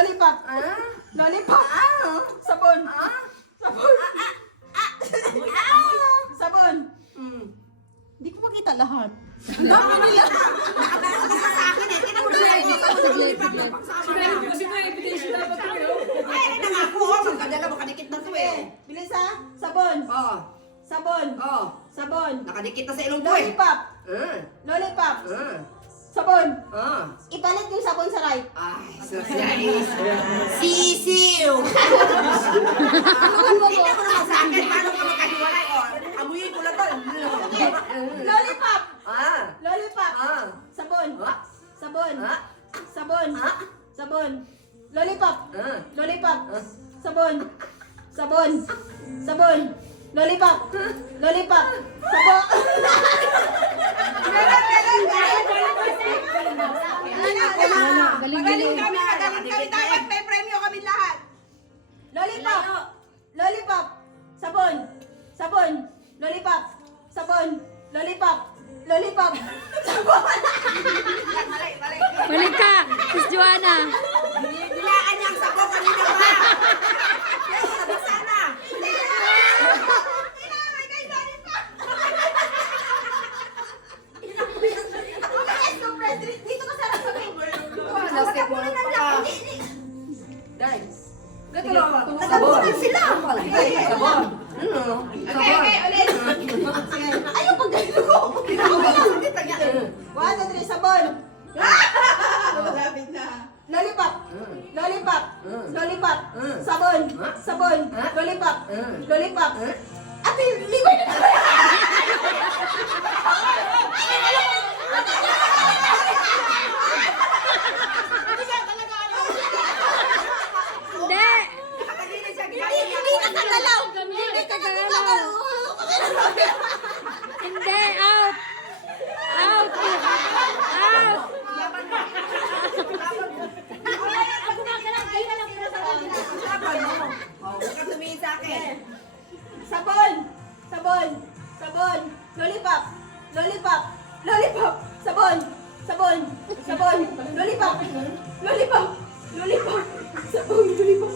Lollipop. Lollipop. Sabon. Sabon. Sabon. Hindi ko makita lahat. Dami nila. Nakakala sa akin eh. Tingnan mo na lang. Kasi may invitation dapat kayo. Ay, nangako. Magkadala, makadikit na to eh. Bilis ha. Sabon. Oh. Sabon. Oh. Sabon. Nakadikit na sa ilong ko eh. Lollipop. Lollipop. Sabon. Ipalit yung sabon sa right. Ay, socialist. Sisiw. Tingnan mo naman sa akin. Paano ka magkaniwalay? Oh, amuyin ko lang to. Lollipop. Lollipop. Sabon. Sabon. Sabon. Sabon. Lollipop. Lollipop. Sabon. Sabon. Sabon. Lollipop. Lollipop. Sabon. Magaling kami. Dapat may premyo kami lahat. Lollipop. Lollipop. Sabon. Sabon. Lollipop. Sabon. Lollipop. Lollipop. Sabon. Balik ka, Miss Joanna. Dilaan niya ang sabo kanina pa. Nabasa na. Dito ka sarap kami. Basketball pa ka. Guys. Gato lang. Natabunan sila. Sabon. Okay, ulit. Ayaw pag ganito ko. One, two, three, sabon. Malapit na. Lollipop. Lollipop. Lollipop. Sabon. Sabon. Lollipop. Lollipop. Ate, liway na naman. Hindi. Hindi ka kagalaw. Hindi ka kagalaw. Hindi, out. Out. Out. Huwag ka tumingin sa akin. Sabon. Sabon. Sabon. Lollipop. Lollipop. Lollipop. Sabon. Sabon. Sabon. Lollipop. Lollipop. Lollipop. Sabon. Lollipop.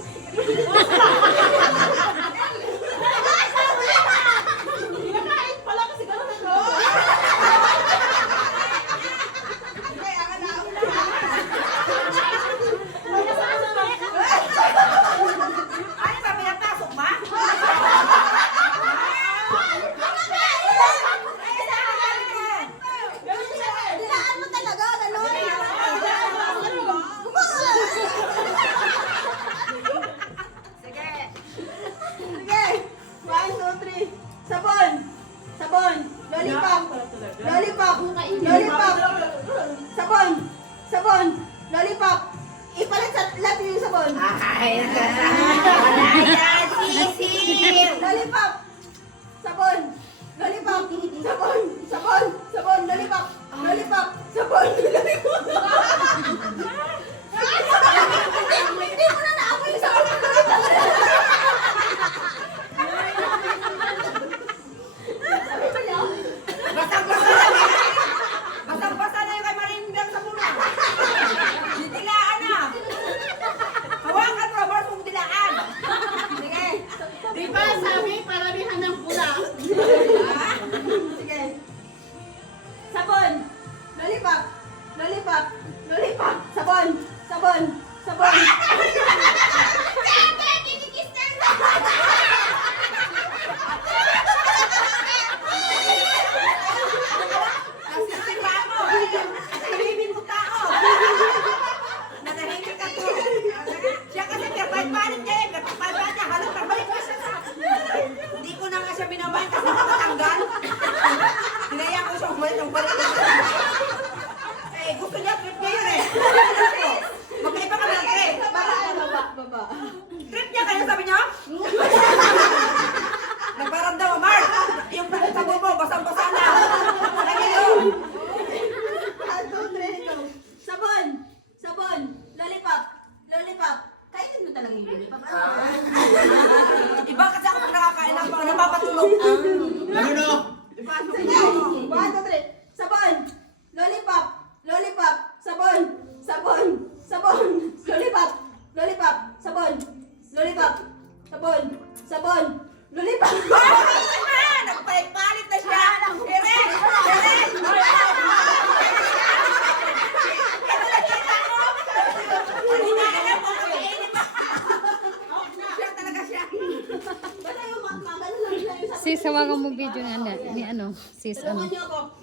Kinakain pala kasi gano'n ito. Ano ba, pinapasok ba? Dilaan mo talaga, gano'n. Sige. Sige. One, two, three. Sabon. Sabon. Lollipop. Lollipop. Lollipop. Sabon. Sabon. Lollipop. Ipalit sa lahat yung sabon. Ay, wala yan, sisiw. Lollipop. Sabon. Lollipop. Sabon. Sabon. Sabon. Lollipop. Lollipop. Sabon. Lollipop. Hindi mo na naamoy yung sabon ng lollipop. Basang-basa na. Basang-basa na yung kay Marindang sa muna. Dilaan na. Hawakan mo, Bars, kung dilaan. Sige. Di ba sabi, paramihan ng pula. Sige. Sabon. Lollipop. Lollipop. Lollipop. Sabon. Sabon. Sabon. Nasisip pa ako. Tahimik mo tao. Natahimik ako. Siya kasi kapal-palit niya eh. Kapal-palit niya. Halos pabalik pa siya sa... Hindi ko na nga siya binabahan kasi nakatanggal. Hinayaan ko siya umalit ng balik. Eh, gusto niya trip niya yun eh. Magkaiba kami ng trip. Baba. Trip niya kaya sabi niya? Nagparamdam mo, Mark. Yung sabo mo, basang-basa na. Lagi yun. One, two, three, go. Sabon. Sabon. Lollipop. Lollipop. Kainin mo talaga yung lollipop. Iba kasi ako pag nakakain ng mga napapatulog. Sige. One, two, three. Sabon. Lollipop. Lollipop. Sabon. Sabon. Sabon. Lollipop. sis, hawakan mo video ni ano, sis, ano.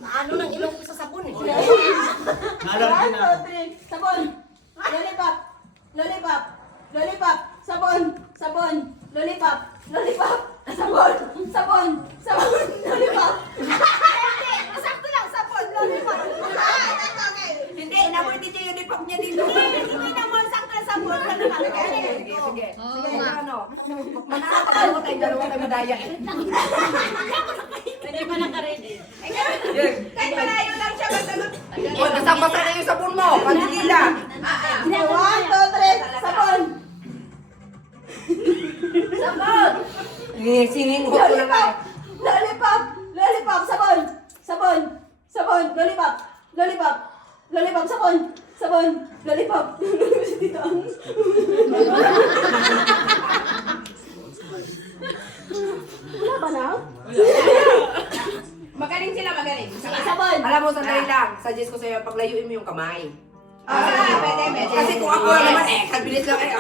Ano ng ilong ko sa sabon eh. 1, 2, 3. Sabon. Lollipop. Lollipop. Lollipop. Sabon. Sabon. Lollipop. Lollipop. Sabon. Sabon. Sabon. Lollipop. Sakto lang. Sabon. Lollipop. Hindi, inamoy din niya yung uniform niya dito. Hindi naman sakto lang. Sabon. Lollipop. Sige, sige. Oo Sige, nga. ano? Manakapagano tayo dalawa kami daya. Pwede pa naka-ready. Kahit malayo lang siya. O, nasambasa na yung sabon mo. Kanilila. 1, 2, 3. Sabon. Sabon. Eh, singing ko na Lollipop. nga. Lollipop. Lollipop. Sabon. Sabon. Sabon. Lollipop. Lollipop. Lollipop. Sabon. Sabon. Lollipop. Si Tito Ang. Wala ba na? Magaling sila, magaling. Sabon. Alam mo, sandali lang. Suggest ko sa'yo, paglayuin mo yung kamay. Pwede. Kasi kung ako lang naman eh, kabilis lang eh.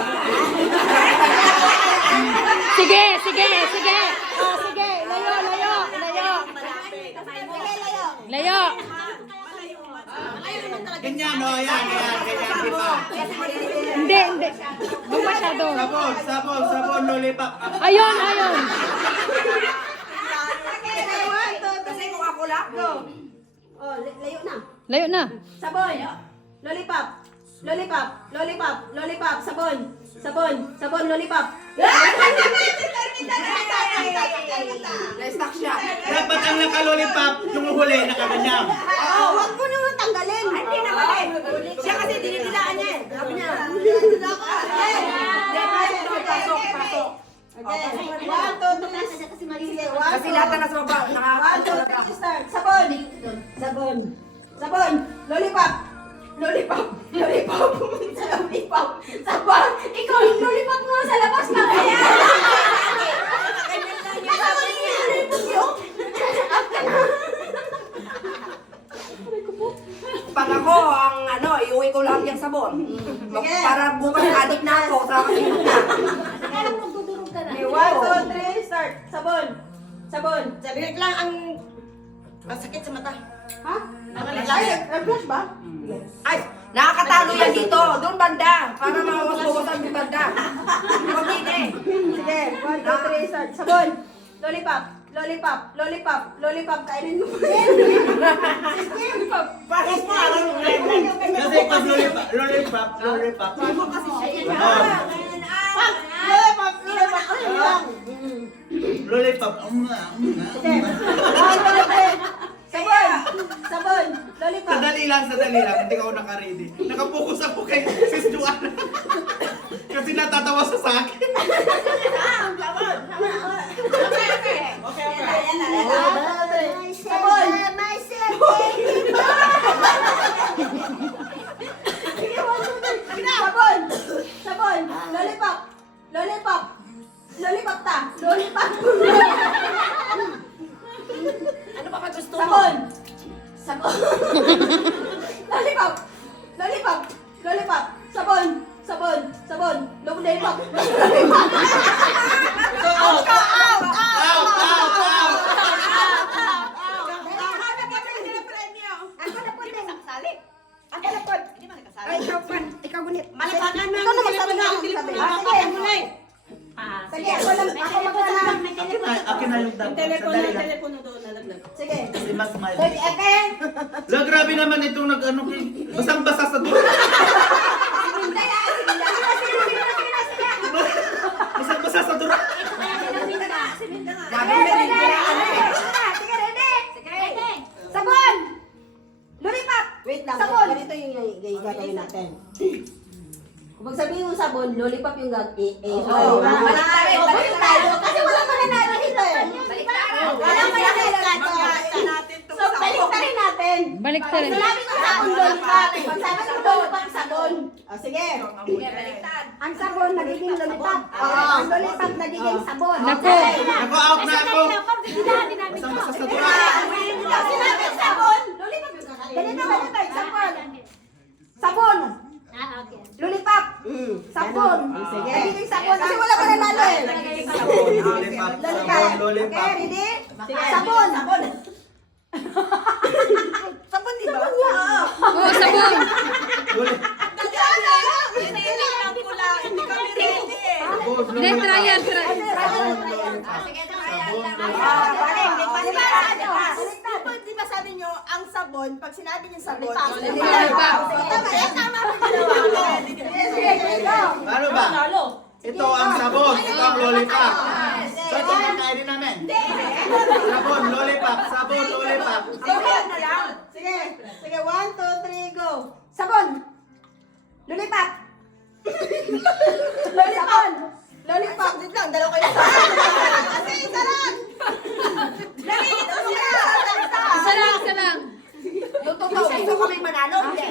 Sige, sige, sige. Oh, sige. Layo, layo, layo. Layo. Ganyan, no? Yan, ganyan, di ba? Hindi, hindi. Huwag masyado. Sabon, lollipop. Ayun, ayun. Kasi kung ako lang, Oh, layo na. Layo na. Sabon. Lollipop. Lollipop. Lollipop. Lollipop. Sabon. Sabon. Sabon. Lollipop. na-stuck siya. Dapat ang naka-lollipop, yung huli, nakaganyan. Oh, wag mo naman tanggalin. Hindi naman eh. Siya kasi dinidilaan niya eh. Sabi niya. Pasok, pasok. Okay. 1, 2, 3. Sige, 1, Kasi lahat na nasa baba, 1, 2, 3, start. Sabon. Sabon. Sabon. Lollipop. Lollipop. Lollipop. Lollipop. Sabon. Ikaw, yung lollipop mo sa labas na kaya. Kasama niya yung lollipop yung. Pag ako, ang ano, iuwi ko lahat yung sabon. Para bukas adik na ako sa kasin na. Okay, 1, 2, 3, start. Sabon. Sabon. Sabi lang ang masakit sa mata. Ha? Nag-flash ba? Ay, nakakatalo yan dito. Doon banda. Para mawawas-wawasan yung banda. Huwag din eh. Sige, 1, 2, 3, start. Sabon. Lollipop. Lollipop. Lollipop. Lollipop. Kainin mo. Lollipop. Bakit mo? Kasi pag lollipop. Lollipop. Lollipop. Ano lang? Lollipop. Sige. 1, 2, 3. Sabon. Sabon. Lollipop. Sadali lang. Hindi ako naka-ready. Nakapokus ako kay Sis Joanna. Kasi natatawa sa akin. Sabon. Sabon. Sabon. Lollipop. Lollipop. Lollipop ta. Lollipop. Ano pa gusto mo? Sabon. Sabon. Lollipop. Lollipop. Lollipop. Sabon. Sabon. Sabon. Lollipop. Out. Out. Out! Ikaw gunit. Malapakan mo. Ikaw naman sabi nga ang sabi. Sige, ako magkala. Akin na yung dapat. Sadali lang. Telepono doon, nalaglag. Sige. Kasi mas smile. Sige, okay. La, grabe naman itong nag-ano kay... Basang-basa sa dulo. Basang-basa sa dulo. Sabi na din kailangan eh. Sige, ready? Sige. Sabon! Lollipop! Wait lang, sabon! Ganito yung gagawin natin. Kung sabihin mo sabon, lollipop yung gagawin. Balik tayo. Kasi wala pa nanalo dito eh. Wala pa nanalo dito. So, balik na rin natin. Balik ta rin. Sabi ko sabon, lollipop. Pag sabi ko lollipop, sabon. O, sige. Ang sabon, nagiging lollipop. Ang lollipop, nagiging sabon. Naku. Ako, out na ako. Basang-basa sa dulo. Sinabi sabon, lollipop yung kakain. Ganito, sabon. Sabon. Lollipop. Sabon. Sige. Nagiging sabon. Kasi wala pa nanalo eh. Lollipop. Lollipop. Lollipop. Okay, ready? Sabon. Sabon, di ba? Oo, sabon. Loli. Hinihilang ko lang. Hindi kami ready eh. Sabon, Hindi, loli. trial, trial. Sabon, lollipop. Sige, Sabon, balik. Di ba sabi nyo, ang sabon, pag sinabi niyo sabon, Lollipop. Tama po ginawa. Sige, go. Ano ba? Ito ang sabon, ito ang lollipop. So ito ang kainin namin. Sabon, lollipop, sabon, lollipop. Sige, 1, 2, 3, go. Sabon. Lollipop. Lollipop. Lollipop. Dito lang, dalawa kayo sa Kasi isa lang. Nalilito sila. Isa lang, isa lang. Yung totoo, gusto kami manalo. Hindi.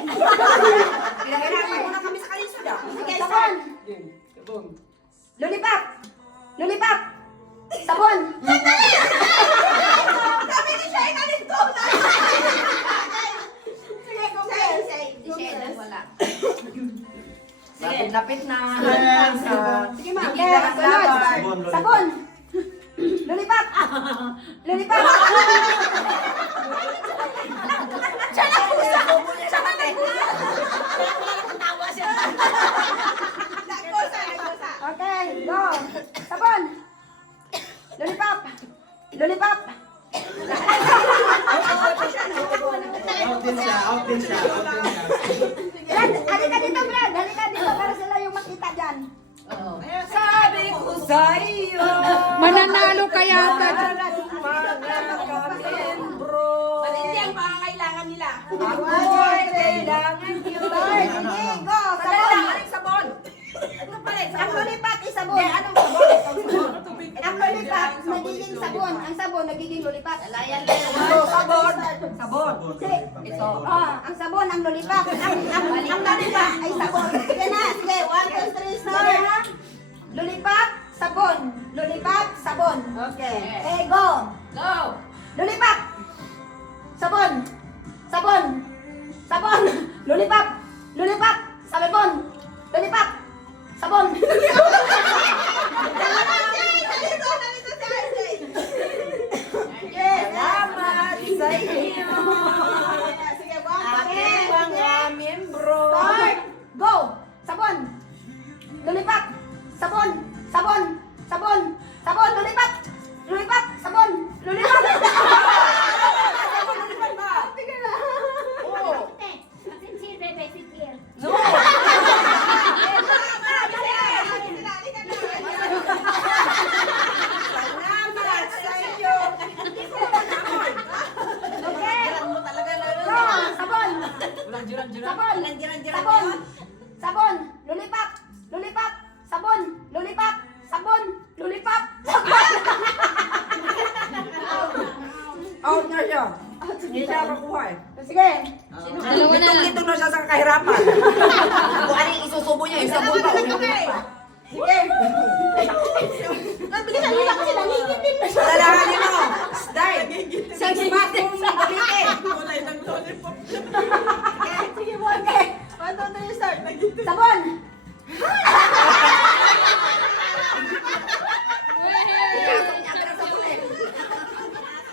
Pinahirapan mo na kami sa kalisuda. Sige, sabon. Lollipop. Lollipop. Sabon. Kami ni Shay kalito. Sige, go. Wala. Lapit-lapit na. Yes. Sige, ma'am. Hindi lahat Sunod. Sabon, lollipop. Sabon. Lollipop. Lollipop. Siya na pusa. Siya na Okay, go. Sabon. Lollipop. Lollipop. Out din siya, out din siya, out din siya. Brad, halika dito, Brad. Halika dito para sila yung makita dyan. Sabi ko sa iyo. Mananalo kaya ta. Matindi ang pangangailangan nila. Ako'y kailangan nyo. Sige, go. Sabon. Sabon. Anong sabon? Ano pa rin? Ang Sabon. lollipop is sabon. Anong sabon? Ang lollipop nagiging sabon. Ang sabon nagiging lollipop. Layan lang. Sabon. Sabon. Ito. Ang sabon, ang lollipop. Ang lollipop ay sabon. Sige na, sige. 1, 2, 3, start. Lollipop, sabon. Lollipop, sabon. Okay. Okay, go. Go. Lollipop. Sabon. Sabon. Sabon. Lollipop. Lollipop. Sabon. Lollipop. Sabon. Salamat sa inyo. Sige, Aking mga miyembro. Start! Go! Sabon! Lollipop! Sabon! Sabon! Sabon! Sabon! Lollipop! Lollipop! Sabon! Lollipop! Sige na. No. Salamat sa inyo. Okay. Go! Sabon! Sabon! Sabon! Sabon! Lollipop! Lollipop! Sabon! Lollipop! Sabon! Lollipop! Out na siya. Hindi siya makuha eh. Sige. Dalawa na lang. Litong-litong na siya sa kahirapan. Kung ano yung isusubo niya, yung sabon pa. Sige. Bilisan nila kasi nangingitim na siya. Alalahanin mo. Style. Six months mong gamitin. Sige mo, okay. 1, 2, 3, start. Sabon!